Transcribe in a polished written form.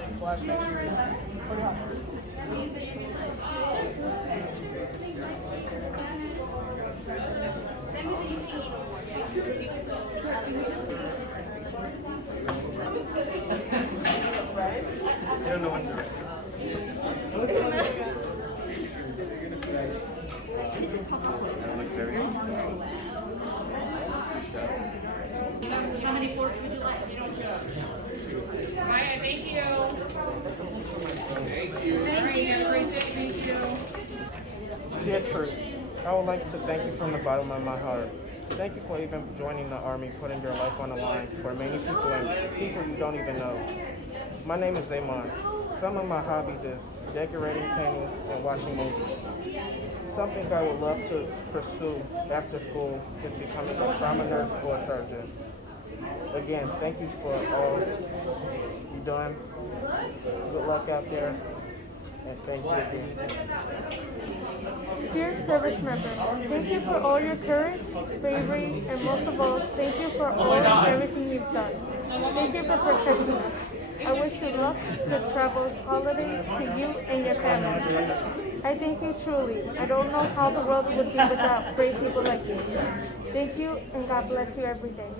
same class next year is pretty hard. You don't know what to do. How many forks would you like? Maya, thank you. Thank you. Thank you. Have a great day. Thank you. Dear troops, I would like to thank you from the bottom of my heart. Thank you for even joining the Army, putting your life on the line for many people and people you don't even know. My name is Damon. Some of my hobbies is decorating, painting, and watching movies. Something I would love to pursue after school is becoming a trauma nurse or a surgeon. Again, thank you for all you've done. Good luck out there, and thank you again. Dear service members, thank you for all your courage, bravery, and most of all, thank you for everything you've done. Thank you for protecting us. I wish you luck, good travels, holidays to you and your family. I thank you truly. I don't know how the world would be without brave people like you. Thank you, and God bless you every day.